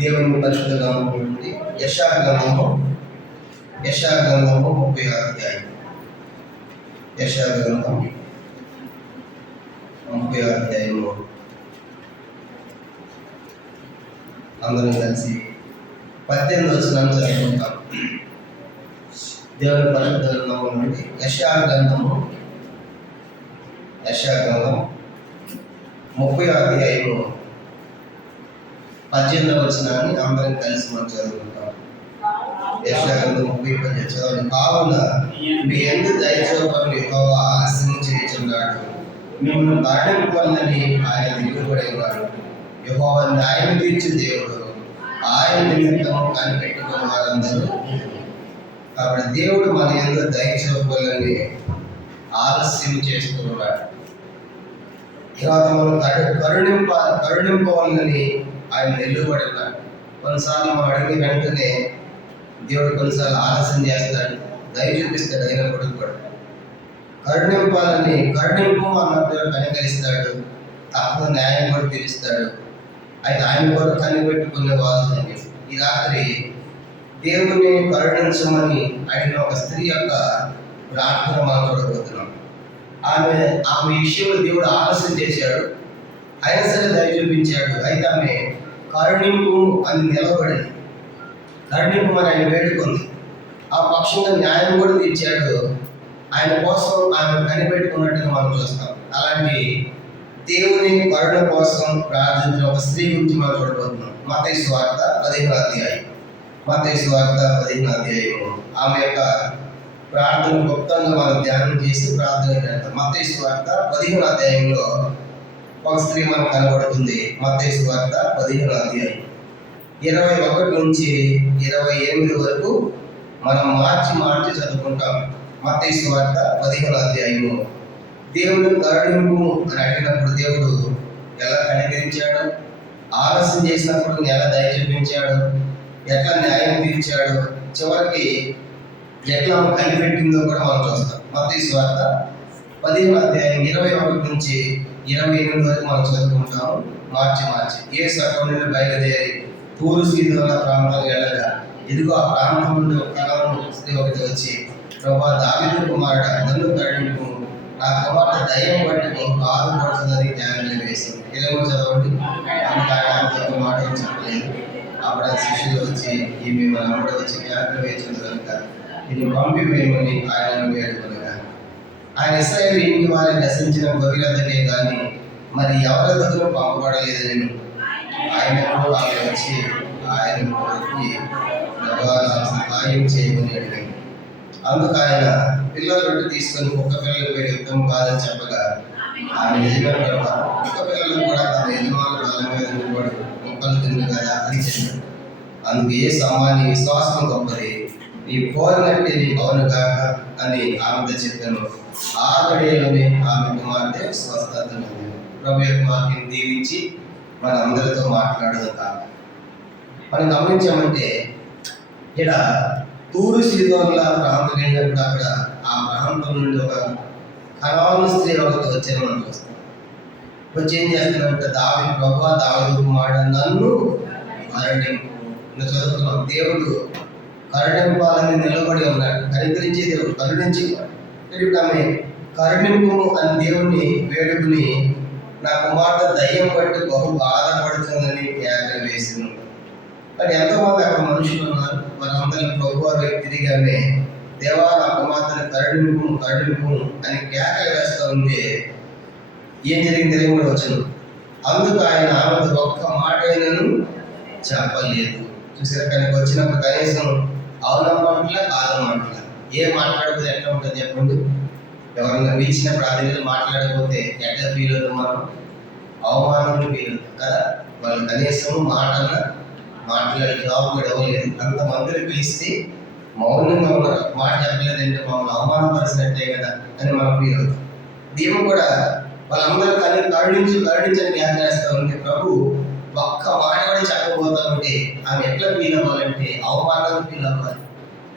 దేవుని పరిశుద్ధ గ్రంథం నుండి యశా గ్రంథము యశా గ్రంథము ముప్పై అధ్యాయం యశా గ్రంథం ముప్పై అధ్యాయము అందరం కలిసి పద్దెనిమిది వచ్చినాన్ని చదువుకుంటాం దేవుని పరిశుద్ధ గ్రంథము నుండి యశా గ్రంథము యశా గ్రంథం ముప్పై అధ్యాయము పద్దెనిమిదవ వచనాన్ని అందరం కలిసి మనం చదువుకుంటాం యశా ముప్పై పద్దెనిమిది చదవండి కావున మీ ఎందుకు దయచూపని ఎక్కువ ఆలస్యం చేయుచున్నాడు మిమ్మల్ని దాటిపోవాలని ఆయన దిగుబడేవాడు ఉన్నాడు న్యాయం తీర్చు దేవుడు. ఆయన నిమిత్తం కనిపెట్టుకున్న వారందరూ కాబట్టి దేవుడు మన ఎందుకు దయచూపాలని ఆలస్యం చేస్తున్నాడు తర్వాత మనం కరుణింప కరుణింపవాలని ఆయన నిలువబడి కొన్నిసార్లు మనం అడిగిన వెంటనే దేవుడు కొన్నిసార్లు ఆలస్యం చేస్తాడు దయ చూపిస్తాడు అయినప్పటికి కూడా కరుణింపాలని కరుణింపు అన్నట్టు కనికరిస్తాడు తప్ప న్యాయం కూడా తీరుస్తాడు. అయితే ఆయన కూడా కనిపెట్టుకునే వాళ్ళు ఈ రాత్రి దేవుని కరుణించమని అడిగిన ఒక స్త్రీ యొక్క ప్రార్థన మనం చూడబోతున్నాం. ఆమె ఆమె విషయంలో దేవుడు ఆలస్యం చేశాడు. అయినా సరే దయ చూపించాడు. అయితే ఆమె కరుణింపు అని నిలబడింది. కరుణింపు అని ఆయన వేడుకుంది. ఆ పక్షంగా న్యాయం కూడా తీర్చాడు. ఆయన కోసం ఆమె కనిపెట్టుకున్నట్టుగా మనం చూస్తాం. అలాంటి దేవుని కరుణ కోసం ప్రార్థించిన ఒక స్త్రీ గురించి మనం చూడబోతున్నాం. మతయ స్వార్థ పదిహేను అధ్యాయం. మతయ స్వార్థ పదిహేను అధ్యాయం ఆమె యొక్క ప్రార్థన గుప్తంగా మనం ధ్యానం చేసి ప్రార్థన చేస్తాం మతై స్వార్థ పదిహేను అధ్యాయంలో ఒక స్త్రీ మనకు కనబడుతుంది. మతై వార్త పదిహేను అధ్యాయం. ఇరవై ఒకటి నుంచి ఇరవై ఎనిమిది వరకు మనం మార్చి మార్చి చదువుకుంటాం. మత్తయి వార్త పదిహేను అధ్యాయము. దేవుడు కరుణింపు అని అడిగినప్పుడు దేవుడు ఎలా కనికరించాడు? ఆలస్యం చేసినప్పుడు ఎలా దయ చూపించాడు? ఎట్లా న్యాయం తీర్చాడు? చివరికి ఎట్లా కనిపెట్టిందో కూడా మనం చూస్తాం. మత్తయి వార్త పదిహేను అధ్యాయం ఇరవై ఒకటి నుంచి ఇరవై ఎనిమిది వరకు మనం చదువుకుంటాము మార్చి మార్చి. ఏ సగం నుండి బయలుదేరి పూరు సీదోల ప్రాంతాలు వెళ్ళగా ఇదిగో ఆ ప్రాంతం నుండి ఒక కళను స్త్రీ ఒకటి వచ్చి ప్రభా దావిదు కుమారుడు అందరూ కరుణింపు నా కుమార్తె దయ్యం బట్టి నీకు బాధపడుతుందని ధ్యానంలో వేసింది తెలుగు చదవండి. అందుకు మాట ఏం చెప్పలేదు. అప్పుడు ఆ శిష్యులు వచ్చి ఈమె మన అమ్మడు వచ్చి జ్ఞానం వేసింది కనుక ఇది పంపివేయమని ఆయన వేడుకొనగా ఆయన ఇస్రాయేల్ ఇంటి వారిని నశించిన గొర్రెలతనే కానీ మరి ఎవరి దగ్గర పంపబడలేదు నేను ఆయనకు ఆమె వచ్చి ఆయన సహాయం చేయమని అడిగాను అందుకు ఆయన పిల్లల తీసుకొని కుక్క పిల్లలు పోయి యుద్ధం కాదని చెప్పగా ఆమె నిజమే ప్రభా కుక్క పిల్లలు కూడా తన యజమానుల కాలం మీద నిలబడి మొక్కలు తిండు కదా అని చెప్పాడు. అందుకు ఏ విశ్వాసం గొప్పది. నీ కోరినట్టే నీ అవును కాక అని ఆమెతో చెప్పాను. ఆ గడియలోనే ఆమె కుమార్తె స్వస్థత ప్రభు యొక్క వాక్యం దీవించి మన అందరితో మాట్లాడదు కాక మనం గమనించామంటే ఇక్కడ తూరు సీదోన్ల ప్రాంతం ఏంటంటే అక్కడ ఆ ప్రాంతం నుండి ఒక కరాలు స్త్రీ ఒకటి వచ్చారు మనం చూస్తాం వచ్చి ఏం చేస్తున్నారంటే దావి ప్రభు దావి కుమారుడు నన్ను మరణింపు. చదువుతున్నాం దేవుడు కరుణింపాలని నిలబడి ఉన్నాడు. కనికరించే దేవుడు కరుణించి ఇప్పుడు ఆమె కరుణింపు అని దేవుని వేడుకుని నా కుమార్తె దయ్యం పట్టి బహు బాధపడుతుందని కేకలు వేసింది కానీ ఎంతోమంది అక్కడ మనుషులు ఉన్నారు. వారందరిని ప్రభు వారు తిరిగానే దేవా నా కుమార్తెను కరుణింపు కరుణింపు అని కేకలు వేస్తూ ఉంటే ఏం జరిగింది కూడా వచ్చాను అందుకు ఆయన ఆమెతో ఒక్క మాట అయినను చెప్పలేదు. చూసారు కానీ వచ్చినప్పుడు కనీసం అవునమ్మంటలే అంట ఏం మాట్లాడకపోతే ఎట్లా ఉంటుంది చెప్పండి? ఎవరైనా పిలిచినప్పుడు ప్రాతినిధ్యం మాట్లాడకపోతే ఎట్లా ఫీల్ అవుతాం మనం? అవమానం ఫీల్ అవుతాం కదా? వాళ్ళు కనీసం మాటల మాట్లాడే జాబ్ కూడా ఇవ్వలేదు. అంతమందిని పిలిస్తే మౌనంగా ఉన్నారు. మాట చెప్పలేదంటే మమ్మల్ని అవమానపరిచినట్టే కదా అని మనం ఫీల్ అవుతాం. దీని కూడా వాళ్ళందరూ కానీ కరుణించి కరుణించని జ్ఞానం చేస్తా ఉంటే ప్రభు ఒక్క మాట కూడా చెప్పబోతా ఉంటే ఆమె ఎట్లా ఫీల్ అవ్వాలంటే అవమానం ఫీల్ అవ్వాలి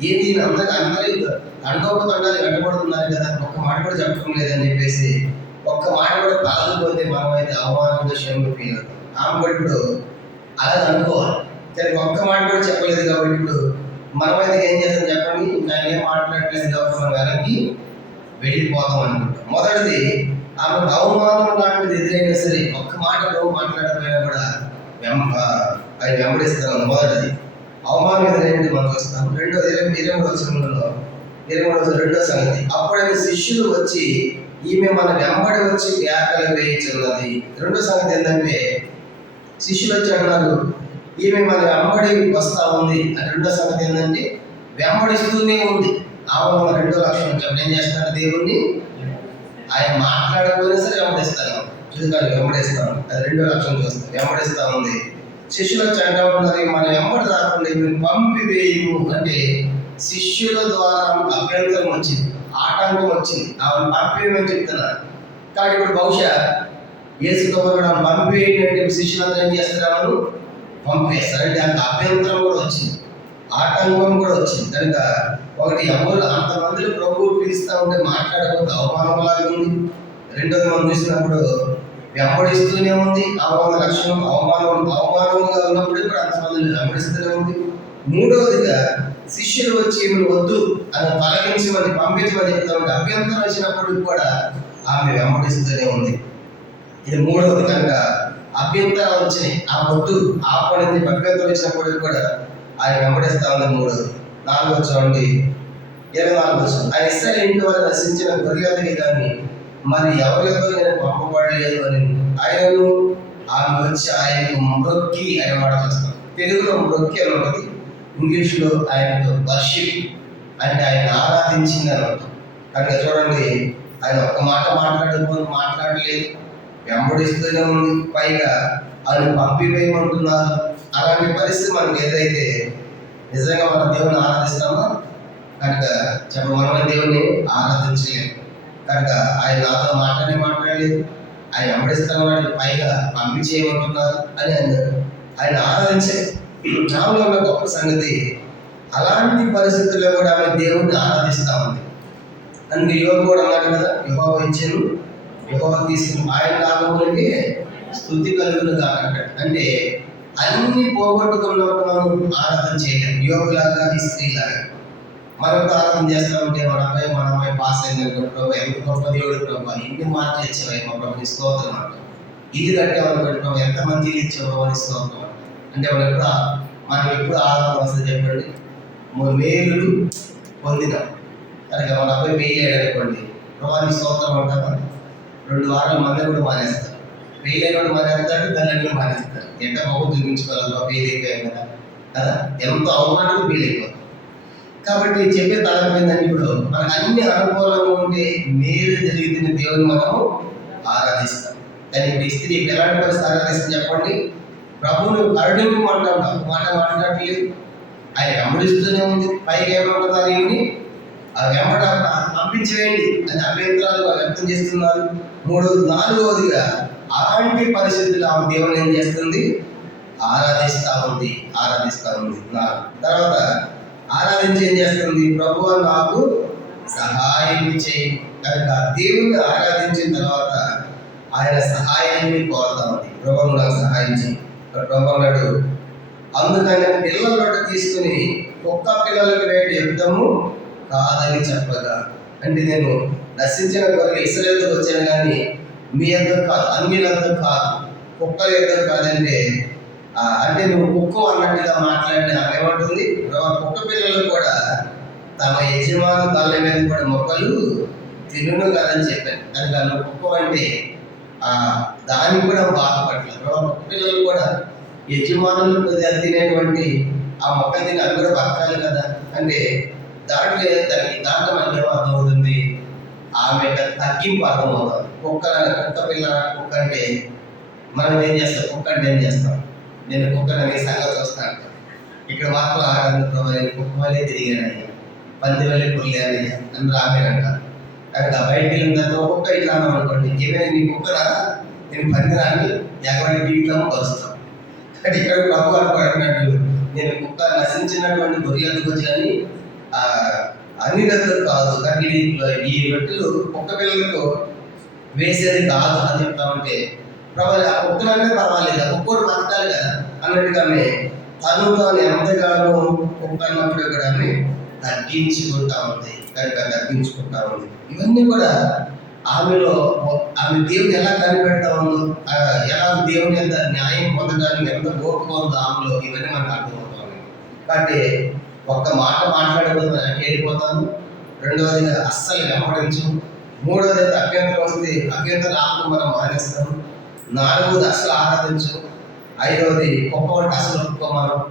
ఏంటి అందరూ అందరూ అండోపతండాలు కట్టబడుతున్నారు కదా ఒక్క మాట కూడా చెప్పడం లేదని చెప్పేసి ఒక్క మాట కూడా పలకపోతే మనం అయితే అవమానంతో క్షేమ ఫీల్ అవుతాం ఆమె కూడా ఇప్పుడు అలా అనుకోవాలి. దానికి ఒక్క మాట కూడా చెప్పలేదు కాబట్టి ఇప్పుడు మనమైతే ఏం చేస్తాం చెప్పండి? ఇంకా ఏం మాట్లాడలేదు కాబట్టి మనం వెనక్కి వెళ్ళిపోతాం అనుకుంటాం. మొదటిది ఆమె అవమానం లాంటిది ఎదురైనా సరే ఒక్క మాటలో మాట్లాడకపోయినా కూడా వెంబ అది వెంబడిస్తాను మొదటిది. అవమానం ఎదురైంది మనం వస్తాం? రెండోది ఇరవై ఇరవై వచనంలో ఇరవై రోజు రెండో సంగతి. అప్పుడైతే శిష్యులు వచ్చి ఈమె మన వెంబడి వచ్చి వ్యాఖ్యలు వేయించున్నది. రెండో సంగతి ఏంటంటే శిష్యులు వచ్చి అన్నారు ఈమె మన వెంబడి వస్తా ఉంది. అని రెండో సంగతి ఏంటంటే వెంబడిస్తూనే ఉంది. ఆమె మన రెండో లక్షణం చెప్పండి ఏం చేస్తున్నారు దేవుణ్ణి? ఆయన మాట్లాడకపోయినా సరే వెంబడిస్తాను చూద్దాం వెంబడిస్తాను అది రెండో లక్షణం చూస్తాను వెంబడిస్తా ఉంది. శిష్యులు వచ్చి అంటా ఉన్నారు మన వెంబడి రాకుండా ఈమెను పంపివేయము అంటే శిష్యుల ద్వారా అభ్యంతరం వచ్చింది. ఆటంకం వచ్చింది. ఆమెను పంపివేయమని చెప్తున్నారు. కానీ ఇప్పుడు బహుశా యేసుతో కూడా పంపివేయండి శిష్యులందరూ ఏం చేస్తారు? పంపేస్తారు అంటే అంత అభ్యంతరం కూడా వచ్చింది. ఆటంకం కూడా వచ్చింది. కనుక ఒకటి ఎవరు అంతమందిని ప్రభువు పిలుస్తూ ఉంటే మాట్లాడకపోతే అవమానం లాగా ఉంది. రెండోది మనం చూసినప్పుడు వెంబడిస్తూనే ఉంది అవమాన లక్షణం అవమానం అవమానంగా ఉన్నప్పుడు కూడా అంతమందిని వెంబడిస్తూనే ఉంది. మూడవదిగా శిష్యులు వచ్చి ఈమెను వద్దు అని పలకించమని పంపించమని చెప్తా ఉంటే అభ్యంతరం వచ్చినప్పుడు కూడా ఆమె వెంబడిస్తూనే ఉంది. ఇది మూడవది కనుక అభ్యంతరాలు వచ్చినాయి. ఆ వద్దు ఆపడింది అభ్యంతరం వచ్చినప్పుడు కూడా ఆయన వెంబడిస్తా ఉంది మూడవది నాలుగో చూడండి ఇరవై నాలుగు వచ్చింది ఆయన ఇస్రాయల్ ఇంటి వారు నశించిన గొర్రెలకి కానీ మరి ఎవరి నేను పంపబడలేదు అని ఆయనను ఆమె వచ్చి ఆయనకు మృక్కి అనే మాట చేస్తాం తెలుగులో మృక్కి అని ఒకటి ఇంగ్లీష్లో ఆయనకు వర్షిప్ అంటే ఆయన ఆరాధించింది అని అర్థం. కనుక చూడండి ఆయన ఒక్క మాట మాట్లాడకపోతే మాట్లాడలేదు. వెంబడిస్తూనే ఉంది. పైగా ఆయన పంపివేయమంటున్నారు. అలాంటి పరిస్థితి మనకి ఏదైతే నిజంగా మన దేవుని ఆరాధిస్తామో కనుక చెప్ప మనమే దేవుని ఆరాధించలేము కనుక ఆయన నాతో మాట్లాడి మాట్లాడలేదు ఆయన వెంబడిస్తాను వాడిని పైగా పంపించేయమంటున్నారు అని ఆయన ఆయన ఆరాధించే నాలో ఉన్న గొప్ప సంగతి అలాంటి పరిస్థితుల్లో కూడా ఆమె దేవుణ్ణి ఆరాధిస్తా ఉంది. అందుకే యువ కూడా అన్నాడు కదా యువ ఇచ్చాను యువ తీసుకుని ఆయన నామంలోకి స్థుతి కలుగును కాకంటాడు అంటే అన్ని పోగొట్టుకున్నప్పుడు మనం ఆరాధన చేయలేం యోగులాగా స్త్రీలాగా. మనం ఆరాధన చేస్తామంటే మన అబ్బాయి మన అమ్మాయి పాస్ అయింది ప్రభావ ఎంత గొప్ప దేవుడు ప్రభావ ఇన్ని మార్కులు ఇచ్చేవా మా ప్రభు స్తోత్రం అంట. ఇది కట్టామనుకోండి ప్రభావ ఎంత మంది ఇచ్చావు అని స్తోత్రం అంటే. వాళ్ళు ఎప్పుడు మనం ఎప్పుడు ఆరాధన వస్తుంది చెప్పండి మేలు మేలులు పొందినాం. కనుక మన అబ్బాయి ఫెయిల్ అనుకోండి ప్రభావి స్తోత్రం అంటామా రెండు వారాలు మంది కూడా మానేస్తాం. ఫెయిల్ అయిన మానేస్తాడు దాన్ని కూడా మానేస్తారు ఎంత బాబు చూపించుకోవాలి ఫెయిల్ అయిపోయాం కదా. కదా? ఎంతో అవమానం ఫీల్ అయిపోతుంది కాబట్టి చెప్పే తలపోయిందని ఇప్పుడు మనకు అన్ని అనుకూలంగా ఉంటే మేలు జరిగిన దేవుని మనము ఆరాధిస్తాం. కానీ ఇప్పుడు స్త్రీ ఇప్పుడు ఎలాంటి పరిస్థితి ఆరాధిస్తుంది చెప్పండి? ప్రభువుని కరుణింపమంటాం తప్పు మాట మాట్లాడలేదు ఆయన వెంబడిస్తూనే ఉంది. పైగా ఏమంటున్నారు ఏమి ఆ వెంబడ పంపించేయండి అని అభ్యంతరాలు వ్యక్తం చేస్తున్నారు. మూడవది నాలుగవదిగా అలాంటి పరిస్థితుల్లో ఆమె దేవుని ఏం చేస్తుంది? ఆరాధిస్తా ఉంది ఆరాధిస్తా ఉంది తర్వాత ఆరాధించి ఏం చేస్తుంది? ప్రభు నాకు సహాయం చేయి. కనుక దేవుని ఆరాధించిన తర్వాత ఆయన సహాయాన్ని కోరుతా ఉంది ప్రభు నాకు సహాయం చేయి. ప్రభు అన్నాడు అందుకని పిల్లలను తీసుకుని కుక్క పిల్లలకు రేటు యుద్ధము కాదని చెప్పగా. అంటే నేను నశించిన కొరకు ఇస్రాయల్తో వచ్చాను కానీ మీ యొక్క కాదు అన్నిలంతా కాదు. కుక్కల యొక్క కాదంటే అంటే నువ్వు కుక్క అన్నట్టుగా మాట్లాడిన ఏమంటుంది? కుక్క పిల్లలు కూడా తమ యజమాను తల మీద కూడా మొక్కలు తినును కాదని చెప్పాను కనుక నువ్వు కుక్క అంటే ఆ దానికి కూడా బాధపడలేదు కుక్క పిల్లలు కూడా యజమానులు కొద్దిగా తినేటువంటి ఆ మొక్క తిని అవి కూడా బతకాలి కదా అంటే దాంట్లో దానికి దాంట్లో మనకి ఏమో అర్థమవుతుంది? ఆమె తగ్గింపు అర్థమవుతుంది. కుక్క కుక్క పిల్ల కుక్క అంటే మనం ఏం చేస్తాం? కుక్క అంటే ఏం చేస్తాం? నేను కుక్కనని సంగతి వస్తాను ఇక్కడ మాత్రం ఆడదు కుక్క వల్లే తిరిగానయ్యా పంది వల్లే పుల్లానయ్యా నన్ను రామేనంట అక్కడ బయటికి వెళ్ళిన కుక్క ఇట్లా అనుకోండి ఏమైనా నీ కుక్కరా నేను పంది రాని ఎగవాడి జీవితం కలుస్తాం. కానీ ఇక్కడ ప్రభు అనుకుంటున్నాడు నేను కుక్క నశించినటువంటి గొర్రెలకు వచ్చాని అన్ని రకాలు కాదు. కానీ ఈ- ఈ రొట్టెలు కుక్క పిల్లలకు వేసేది కాదు అని చెప్తామంటే ఉంటే ఆ కుక్కలనే పర్వాలేదు. ఆ కుక్కోడు బతకాలి కదా. అన్నట్టుగానే తను తాను ఎంతగానో ఒక్కన్నప్పుడు కూడా తగ్గించుకుంటా ఉంది. కనుక తగ్గించుకుంటా ఉంది. ఇవన్నీ కూడా ఆమెలో ఆమె దేవుని ఎలా కనిపెడతా ఉందో ఎలా దేవుని ఎంత న్యాయం పొందడానికి ఎంత ఓపిక ఉందో ఆమెలో ఇవన్నీ మనకు అర్థమవుతాయి కాబట్టి ఒక్క మాట మాట్లాడకపోతే వెళ్ళిపోతాను రెండవది అస్సలు వెంబడించు మూడవది అభ్యంతరం వస్తే అభ్యంతరం ఆకు మనం మానేస్తాం నాలుగవది అసలు ఆరాధించు ఐదవది గొప్ప వంట అసలు ఒప్పుకోమనం.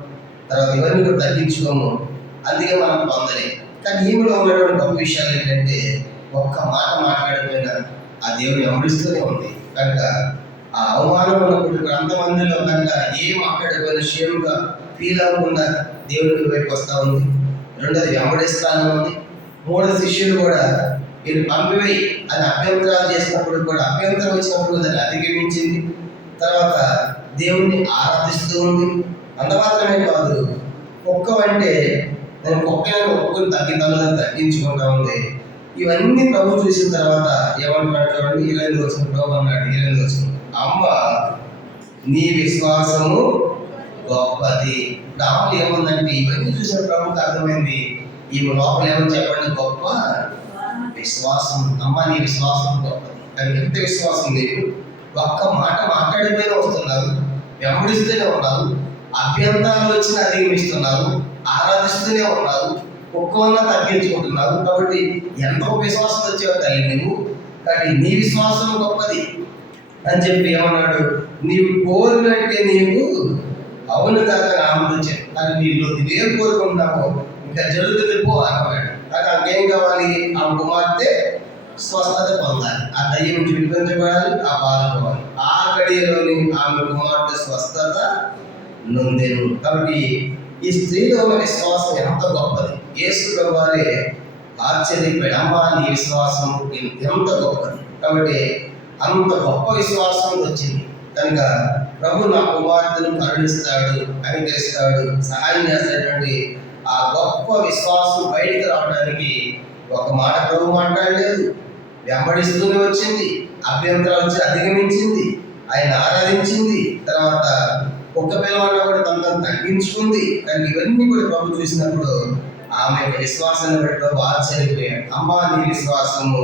తర్వాత ఇవన్నీ కూడా తగ్గించుకోము. అందుకే మనం పొందలే. కానీ ఈమెలో ఉన్నటువంటి గొప్ప విషయాలు ఏంటంటే ఒక్క మాట మాట్లాడిపోయినా ఆ దేవుని వెంబడిస్తూనే ఉంది. కనుక ఆ అవమానం ఉన్నప్పుడు అంతమందిలో కనుక ఏం మాట్లాడకపోయినా షేమ్గా ఫీల్ అవ్వకుండా దేవుడికి వైపు వస్తూ ఉంది. రెండోది వెంబడిస్తానే ఉంది. మూడు శిష్యులు కూడా వీళ్ళు పంపివేయి అని అభ్యంతరాలు చేసినప్పుడు కూడా అభ్యంతరం వచ్చినప్పుడు దాన్ని అధిగమించింది. తర్వాత దేవుణ్ణి ఆరాధిస్తూ ఉంది. అంత మాత్రమే కాదు కుక్క అంటే నేను కుక్కని ఒక్కని తగ్గితాలని తగ్గించుకుంటా ఉంది. ఇవన్నీ ప్రభు చూసిన తర్వాత ఏమంటున్నాడు చూడండి ఇరవై రోజులు ప్రభు అన్నాడు ఇరవై రోజులు అమ్మ నీ విశ్వాసము గొప్పది. లోపల ఏముందంటే ఇవన్నీ చూసిన ప్రభుకి అర్థమైంది ఈ లోపల ఏమని చెప్పండి? గొప్ప విశ్వాసం. అమ్మ నీ విశ్వాసం గొప్పది. కానీ ఎంత విశ్వాసం లేదు. ఒక్క మాట మాట్లాడిపోయినా వస్తున్నారు వెంబడిస్తూనే ఉన్నారు అభ్యంతరాలు వచ్చిన అధిగమిస్తున్నారు ఆరాధిస్తూనే ఉన్నారు ఒక్కొన్న తగ్గించుకుంటున్నారు. కాబట్టి ఎంతో విశ్వాసం వచ్చేవారు తల్లి నువ్వు కానీ నీ విశ్వాసం గొప్పది. అని చెప్పి ఏమన్నాడు? నీవు కోరినట్టే నీవు అవును కాక ఆమోదించాడు కానీ నీళ్ళు ఇదేం కోరుకుంటున్నావో ఇంకా జరుగుతుంది పో అన్నవాడు కానీ ఆమెకేం కావాలి? ఆ కుమార్తె స్వస్థత పొందాలి. ఆ దయ్యం చూపించబడాలి ఆ బాధ పోవాలి. ఆ గడియలోని ఆమె కుమార్తె స్వస్థత నొందెను. కాబట్టి ఈ స్త్రీలో ఉన్న విశ్వాసం ఎంత గొప్పది? యేసు వారి ఆశ్చర్యపడి అమ్మ నీ విశ్వాసం ఎంత గొప్పది? కాబట్టి అంత గొప్ప విశ్వాసం వచ్చింది. కనుక ప్రభు నా కుమార్తెను కరుణిస్తాడు అనుగ్రహిస్తాడు సహాయం చేసేటువంటి ఆ గొప్ప విశ్వాసం బయటికి రావడానికి ఒక మాట ప్రభు మాట్లాడలేదు. వెంబడిస్తూనే వచ్చింది అభ్యంతరాలు వచ్చి అధిగమించింది ఆయన ఆరాధించింది తర్వాత ఒక్క పిల్లవాడిని కూడా తను తగ్గించుకుంది. కానీ ఇవన్నీ కూడా ప్రభు చూసినప్పుడు ఆమె యొక్క విశ్వాసాన్ని బట్టి ప్రభు ఆశ్చర్యపోయాడు. అమ్మా నీ విశ్వాసము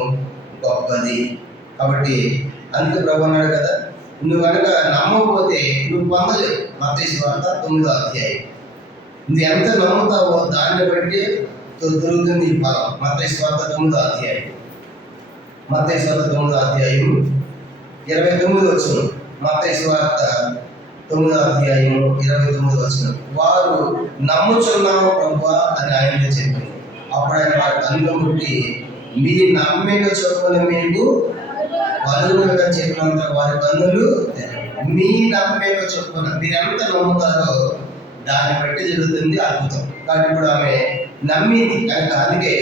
గొప్పది. కాబట్టి అందుకు ప్రభు అన్నాడు కదా నువ్వు కనుక నమ్మకపోతే నువ్వు పొందలేవు. మతేశ్వ వార్త తొమ్మిదో అధ్యాయం. నువ్వు ఎంత నమ్ముతావో దాన్ని బట్టి దొరుకుతుంది ఫలం. మతేశ్వ వార్త తొమ్మిదో అధ్యాయం. మతేశ్వ వార్త తొమ్మిదో అధ్యాయం ఇరవై తొమ్మిది వచ్చిన మతేశ్వ వార్త తొమ్మిదో అధ్యాయం ఇరవై తొమ్మిది వచ్చిన వారు నమ్ముచున్నాము ప్రభు అని ఆయన చెప్పింది అప్పుడు ఆయన వారి ముట్టి మీ నమ్మిక చొప్పున మీకు పలువురుగా చెప్పినంత వారి కన్నులు మీ నమ్మిక చొప్పున మీరు ఎంత నమ్ముతారో దాన్ని బట్టి జరుగుతుంది అద్భుతం. కాబట్టి ఇప్పుడు ఆమె నమ్మింది. కనుక అందుకే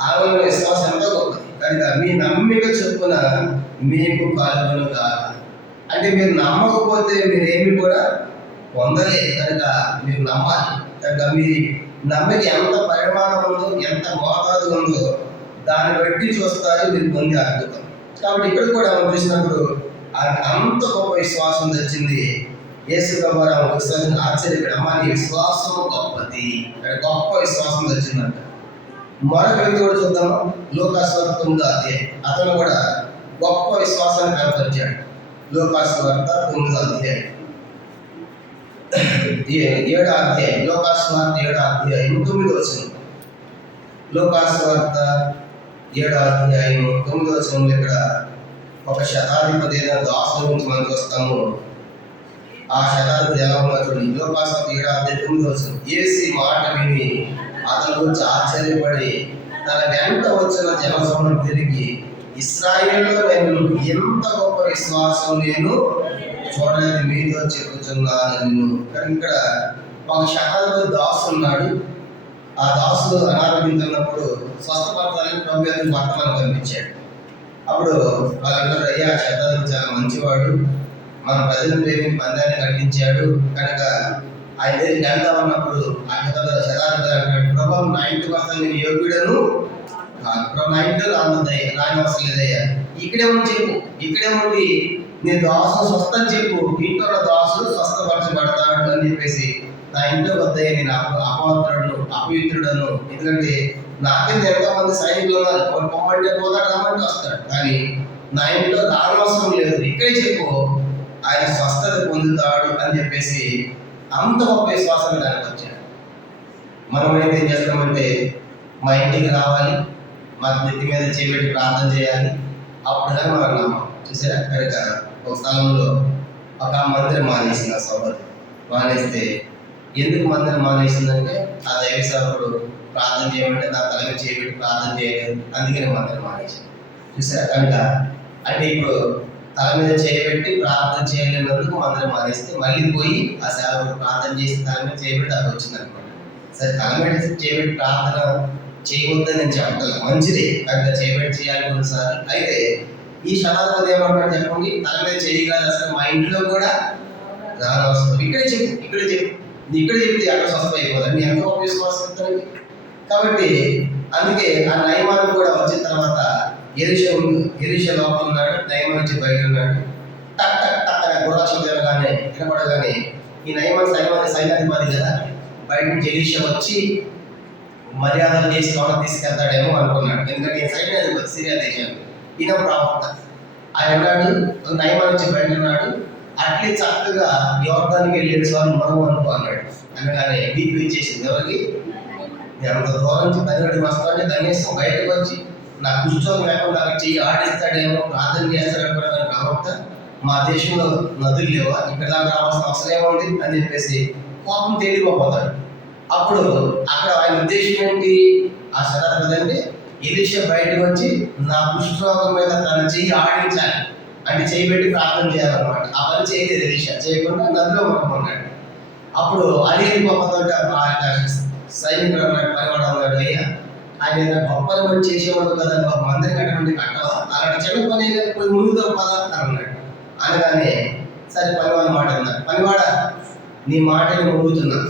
ఆమె విశ్వాసం ఎంతో గొప్పది. కనుక మీ నమ్మిక చొప్పున మీకు పాల్గొను కాదు అంటే మీరు నమ్మకపోతే మీరేమి కూడా పొందలేదు కనుక మీరు నమ్మాలి. కనుక మీ నమ్మిక ఎంత పరిమాణం ఉందో ఎంత మోతాదు ఉందో దాన్ని బట్టి చూస్తారు. మీరు పొందే అద్భుతం. కాబట్టి ఇక్కడ కూడా మనం చూసినప్పుడు ఆమె అంత గొప్ప విశ్వాసం తెచ్చింది యేసు ప్రభు ఆమె విశ్వాసం ఆశ్చర్యపడి అమ్మ నీ విశ్వాసం గొప్పది. ఇక్కడ గొప్ప విశ్వాసం తెచ్చిందంట. మరొక వ్యక్తి కూడా చూద్దాం లోకాస్వార్త తొమ్మిదో అధ్యాయం అతను కూడా గొప్ప విశ్వాసాన్ని కనపరిచాడు లోకాస్వార్త తొమ్మిదో అధ్యాయం. ఏ- ఏడో అధ్యాయం. లోకాస్వార్త ఏడో అధ్యాయం తొమ్మిదో వచ్చింది లోకాస్వార్త ఏడో అధ్యాయం తొమ్మిదో వచ్చిన ఇక్కడ ఒక శతాధిపతి అయిన దాసుల గురించి మనం చూస్తాము ఆ శతాధిపతి ఎలా ఉన్నారు చూడండి. లోకాస్వార్త ఏడో తొమ్మిదో వచనం. ఏసి మాట విని అతని గురించి ఆశ్చర్యపడి తన వెంట వచ్చిన జనసమూహం తిరిగి ఇస్రాయేల్లో నేను ఎంత గొప్ప విశ్వాసం నేను చూడలేదు మీతో చెప్పుచున్నాను. నేను ఇక్కడ ఒక శతాధిపతి దాసు ఉన్నాడు. ఆ దాసుడు అనారోగ్యంతున్నప్పుడు స్వస్థపడతానని ప్రభు యొక్క వర్తమానం పంపించాడు. అప్పుడు వాళ్ళందరూ అయ్యా శతాధిపతి చాలా మంచివాడు. మన ప్రజలు ప్రేమి మందాన్ని కట్టించాడు కనుక ఆయన దగ్గరికి వెళ్తా ఉన్నప్పుడు ఆ శతాధిపతి శతాధిపతి అంటాడు ప్రభు నా ఇంటికి వస్తాను. నేను యోగ్యుడను ప్రభు నా ఇంట్లో రానుదయ్యా రాని లేదయ్యా. ఇక్కడే ఉండి చెప్పు. ఇక్కడే ఉండి నేను దాసు స్వస్థం చెప్పు. ఇంట్లో దాసులు దాసుడు స్వస్థపరచబడతాడు అని చెప్పేసి నా ఇంట్లో వద్దయ్య నేను అప అపవిత్రుడను అపవిత్రుడను. ఎందుకంటే నాకింద ఎంతో మంది సైనికులు ఉన్నారు. ఒకరు పొమ్మంటే పోతాడు రమ్మంటే వస్తాడు కానీ నా ఇంట్లో రానవసరం లేదు. ఇక్కడే చెప్పు ఆయన స్వస్థత పొందుతాడు అని చెప్పేసి అంత గొప్ప విశ్వాసం దానికి వచ్చాడు. అయితే ఏం చేస్తామంటే మా ఇంటికి రావాలి. మా నెత్తి మీద చేపెట్టి ప్రార్థన చేయాలి. అప్పుడు మనం నమ్మం. చూసారా? అక్కడ ఒక స్థలంలో ఒక మందిరం మానేసింది ఆ సోదరు మానేస్తే ఎందుకు మందిని మానేసిందంటే ఆ దైవ సేవకుడు ప్రార్థన చేయమంటే నా తల మీద ప్రార్థన చేయలేదు. అందుకని మందిని మానేసింది చూసారు? కనుక అంటే ఇప్పుడు తల మీద చేయబెట్టి ప్రార్థన చేయలేనందుకు మందిని మానేస్తే మళ్ళీ పోయి ఆ సేవకుడు ప్రార్థన చేసి తల మీద చేయబెట్టి అది వచ్చింది అనమాట సరే తల మీద చేయబెట్టి ప్రార్థన చేయవద్దని నేను చెప్పగలను మంచిది. కనుక చేయబెట్టి చేయాలి కొన్నిసార్లు. అయితే ఈ శతాబ్దం ఏమంటారు చెప్పండి? తల మీద చేయగలదు అసలు మా ఇంట్లో కూడా రానవసరం. ఇక్కడే చెప్పు ఇక్కడే చెప్పు. ఇక్కడ చెప్తే అక్కడ స్వస్థ అయిపోతుంది ఎంత ఎంతో విశ్వాసం కాబట్టి అందుకే ఆ నయమానం కూడా వచ్చిన తర్వాత ఎరిష ఉంది ఎరిష లోపల ఉన్నాడు నయమం నుంచి బయట ఉన్నాడు. టక్ టక్ టక్ అనే గురాక్షం తిరగానే వినపడగానే ఈ నయమాన్ సైన్యాన్ని సైన్యాధిపతి కదా. బయట నుంచి ఎలిష వచ్చి మర్యాదలు చేసి లోన తీసుకెళ్తాడేమో అనుకున్నాడు. ఎందుకంటే ఈ సైన్యాధిపతి సిరియా దేశం ఈయన ప్రవక్త. ఆయన ఉన్నాడు నయమా నుంచి బయట ఉన్నాడు. అట్లే చక్కగా యోర్దానికి వెళ్ళిన వాళ్ళు మనం అనుకో అన్నాడు. అనగానే బీపీ ఇచ్చేసింది ఎవరికి? ఎంత దూరం నుంచి పదిహేడు వస్తానంటే కనీసం బయటకు వచ్చి నా కుష్ఠోగం లేకుండా అక్కడ చెయ్యి ఆడిస్తాడేమో ప్రార్థన చేస్తాడనుకున్నాను ప్రవక్త మా దేశంలో నదులు లేవా? ఇక్కడ దాకా రావాల్సిన అవసరం ఏముంది? అని చెప్పేసి కోపం తేలిపోతాడు. అప్పుడు అక్కడ ఆయన ఉద్దేశం ఏంటి? ఆ శతాధిపతి అంటే ఎలిషా బయటకు వచ్చి నా కుష్ఠరోగం మీద తన చెయ్యి ఆడించాలి. అంటే చేయబెట్టి ప్రార్థన చేయాలన్నమాట. ఆ పని చేయలేదు ఎలిషా చేయకుండా నదిలో పడుకున్నాడు. అప్పుడు అలీ గొప్పతో సైనికుడు అన్నాడు పనివాడు అన్నాడు అయ్యా ఆయన ఏదైనా గొప్ప పని చేసేవాడు కదా గొప్ప మందిరం కట్టమంటే కట్టవా? అలాంటి చిన్న పని ఏదో పోయి పదా అన్నాడు. అనగానే సరే పనివాడ మాట అన్నాడు పనివాడ నీ మాట మునుగుతున్నా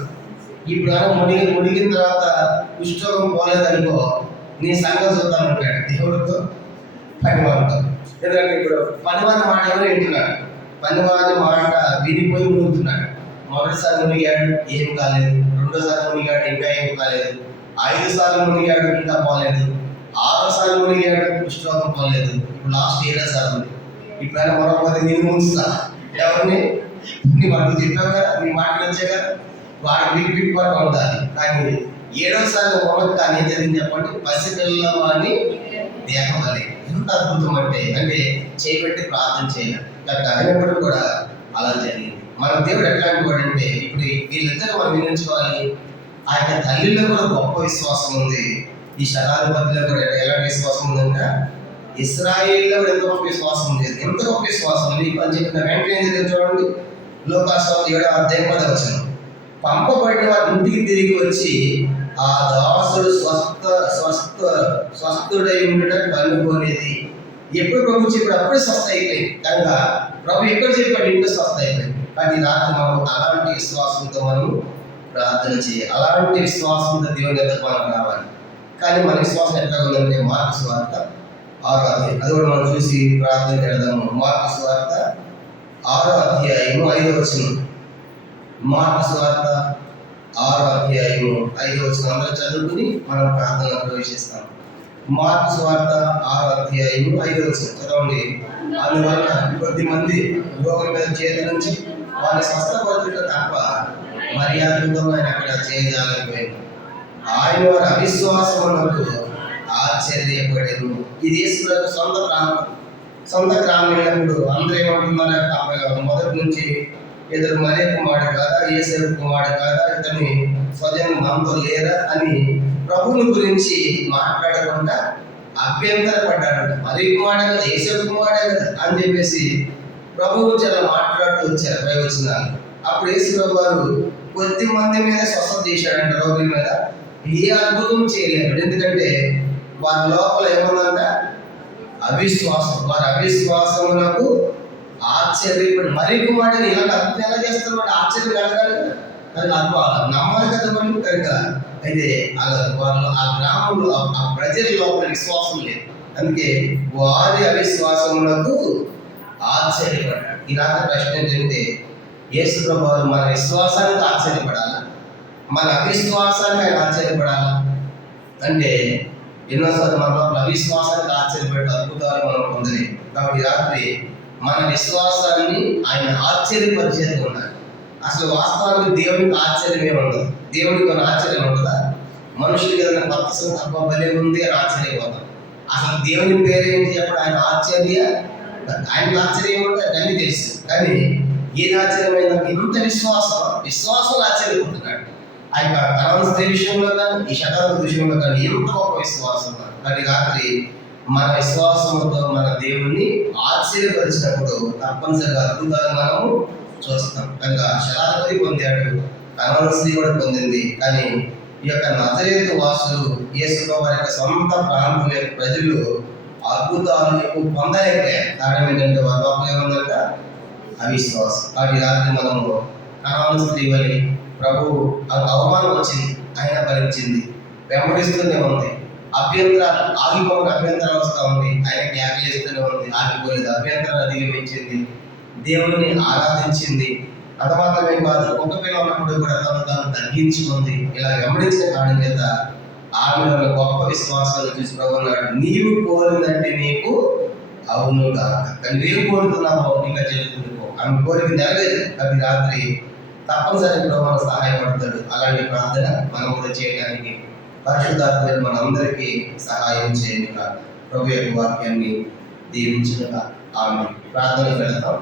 ఇప్పుడు అలా మునిగి మునిగిన తర్వాత ఉద్యోగం పోలేదనుకో నీ సంగతి చూద్దామంటాడు దేవుడితో పనివాడితో ఎందుకంటే ఇప్పుడు పనివాడి మాట ఎవరు వింటున్నాడు పనివాడి మాట వినిపోయి మునుగుతున్నాడు మొదటిసారి మునిగాడు ఏం కాలేదు. రెండోసారి మునిగాడు ఇంకా ఏం కాలేదు. ఐదు సార్లు మునిగాడు ఇంకా పోలేదు. ఆరోసారి మునిగాడు ఉద్యోగం పోలేదు. ఇప్పుడు లాస్ట్ ఏడో సార్లు ఉంది. ఇప్పుడైనా మరొకటి నేను ముంచుతా ఎవరిని? నీ మాటలు చెప్పావు కదా నీ మాటలు వచ్చాయి కదా. వాడు వీటి వీటి పట్ల ఉండాలి. కానీ ఏడోసారి మొదటి కానీ ఏం జరిగింది చెప్పండి పసిపిల్ల వాడిని దేహమని ఎంత అద్భుతం అంటే అంటే చేయబెట్టి ప్రార్థన చేయాలి కాబట్టి అయినప్పుడు కూడా అలా జరిగింది. మన దేవుడు ఎట్లాంటి వాడు అంటే ఇప్పుడు వీళ్ళిద్దరూ మనం వినించుకోవాలి ఆ యొక్క తల్లిలో కూడా గొప్ప విశ్వాసం ఉంది. ఈ శతాధిపతిలో కూడా ఎలాంటి విశ్వాసం ఉందంటే? ఇస్రాయేల్లో కూడా ఎంత గొప్ప విశ్వాసం ఉంది. ఎంత గొప్ప విశ్వాసం ఉంది. అని చెప్పిన వెంటనే ఏం జరిగింది చూడండి. లోకాశ్వాసం ఏడో అధ్యాయం కూడా వచ్చిన పంపబడిన వారి ఇంటికి తిరిగి వచ్చి ఆ దాసుడు స్వస్థ స్వస్థ స్వస్థుడై ఉండటం కనుగొనేది. ఎప్పుడు ప్రభు చెప్పాడు అప్పుడే స్వస్థ అయిపోయింది. కనుక ప్రభు ఎక్కడ చెప్పాడు? ఇంట్లో స్వస్థ అయిపోయింది. కానీ ఈ రాత్రి మనం అలాంటి విశ్వాసంతో మనం ప్రార్థన చేయాలి. అలాంటి విశ్వాసంతో దేవుని దగ్గర మనం రావాలి. కానీ మన విశ్వాసం ఎట్లా ఉందంటే మార్పు స్వార్థ ఆరో అధ్యాయం. అది కూడా మనం చూసి ప్రార్థన చేద్దాము. మార్పు స్వార్థ ఆరో అధ్యాయము ఐదో వచ్చిన మార్పు స్వార్థ ఆరో అధ్యాయము ఐదో వచనం అందరూ చదువుకుని మనం ప్రార్థనలో ప్రవేశిస్తాం మార్పు స్వార్థ ఆరో అధ్యాయము ఐదో వచనం చదవండి. అందువల్ల కొద్ది మంది రోగుల మీద చేతి నుంచి వారిని స్వస్థపరచుట తప్ప మర్యాదతో ఆయన అక్కడ చేయజాలకపోయింది ఆయన వారి అవిశ్వాసములకు ఆశ్చర్యపడేది ఇది యేసులకు సొంత ప్రాంతం సొంత గ్రామం వెళ్ళినప్పుడు అందరూ ఏమంటున్నారు మొదటి నుంచి ఇతడు మరే కుమారుడు కాదా ఏసేపు కుమారుడు కాదా ఇతని స్వజన మనతో లేరా అని ప్రభుని గురించి మాట్లాడకుండా అభ్యంతర పడ్డాడు మరీ కుమారుడే కదా ఏసేపు కుమారుడే కదా అని చెప్పేసి ప్రభు గురించి అలా మాట్లాడుతూ వచ్చారు ప్రయోజనాలు అప్పుడు యేసు వారు కొద్ది మంది మీద స్వస్థత చేశాడంట రోగుల మీద. ఏ అద్భుతం చేయలేడు. ఎందుకంటే వారి లోపల ఏమన్నంట అవిశ్వాసం. వారి అవిశ్వాసములకు ఆశ్చర్యపడి మరి వాడిని ఇలాంటి అద్భుతం ఎలా చేస్తారు వాడు? ఆశ్చర్యం అడగాలి అది నమ్మాలి కదా మనం కనుక అయితే వాళ్ళు ఆ గ్రామంలో ఆ- ప్రజల లోపల విశ్వాసం లేదు. అందుకే వారి అవిశ్వాసములకు ఆశ్చర్యపడ్డాడు. ఈ రాత్రి ప్రశ్న ఏంటంటే యేసు ప్రభావం మన విశ్వాసానికి ఆశ్చర్యపడాలా? మన అవిశ్వాసానికి ఆయన ఆశ్చర్యపడాలా? అంటే ఎన్నోసార్లు మన లోపల అవిశ్వాసానికి ఆశ్చర్యపడే అద్భుతాలు మనం పొందలేము. కాబట్టి రాత్రి మన విశ్వాసాన్ని ఆయన ఆశ్చర్యపరిచేది ఉన్నారు అసలు వాస్తవానికి దేవునికి ఆశ్చర్యమే ఉండదు. దేవుడికి కొన్ని ఆశ్చర్యం ఉండదా మనుషులకి ఏదైనా కొత్త సందర్భం భలే ఉంది అని ఆశ్చర్యపోతాం. అసలు దేవుని పేరేంటి చెప్పడం ఆయన ఆశ్చర్య? ఆయన ఆశ్చర్యం ఉంటే అన్నీ తెలుసు. కానీ ఏది ఆశ్చర్యమైన ఇంత విశ్వాసం. విశ్వాసం ఆశ్చర్యపోతున్నాడు ఆ యొక్క కలవల విషయంలో కానీ ఈ శతాబ్ద విషయంలో కానీ ఎంత గొప్ప విశ్వాసం. కానీ రాత్రి మన విశ్వాసంతో మన దేవుణ్ణి ఆశ్చర్యపరిచినప్పుడు తప్పనిసరిగా అద్భుతాలు మనము చూస్తాం. ఇంకా శతాధిపతి పొందాడు. కలవల స్త్రీ కూడా పొందింది. కానీ ఈ యొక్క నజరేతు వాసులు యేసులో వారి యొక్క సొంత ప్రాంతం యొక్క ప్రజలు అద్భుతాలు ఎక్కువ పొందలేకపోయారు. కారణం ఏంటంటే వారి లోపల ఏమన్నట అవిశ్వాసం. వాటి రాత్రి మనము కనవల స్త్రీ వలి ప్రభు అవమానం వచ్చింది. ఆయన భరించింది. వెంబడిస్తూనే ఉంది. అభ్యంతరాలు ఆగిపోయిన అభ్యంతరాలు వస్తూ ఉంది ఆయన జ్ఞాపం చేస్తూనే ఉంది. ఆగిపోలేదు. అభ్యంతరాలు అధిగమించింది. దేవుని ఆరాధించింది. అర్థమాత్రమే కాదు ఒక పిల్ల ఉన్నప్పుడు కూడా తను తాను తగ్గించుకుంది. ఇలా వెంబడించిన కారణం చేత ఆమెలో గొప్ప విశ్వాసాలు చూసి ప్రభున్నాడు నీవు కోరిందంటే నీకు అవును కాక కానీ నీవు కోరుతున్నావో ఇంకా చెల్లుతుంది ఆమె కోరిక నెరవేరు. అది రాత్రి తప్పనిసరి ప్రభు మనకు సహాయపడతాడు. అలాంటి ప్రార్థన మనం కూడా చేయడానికి పరిశుద్ధాత్మ మనందరికీ సహాయం చేయనుగా ప్రభు యొక్క వాక్యాన్ని దీవించుగా ఆమె ప్రార్థన పెడతాం.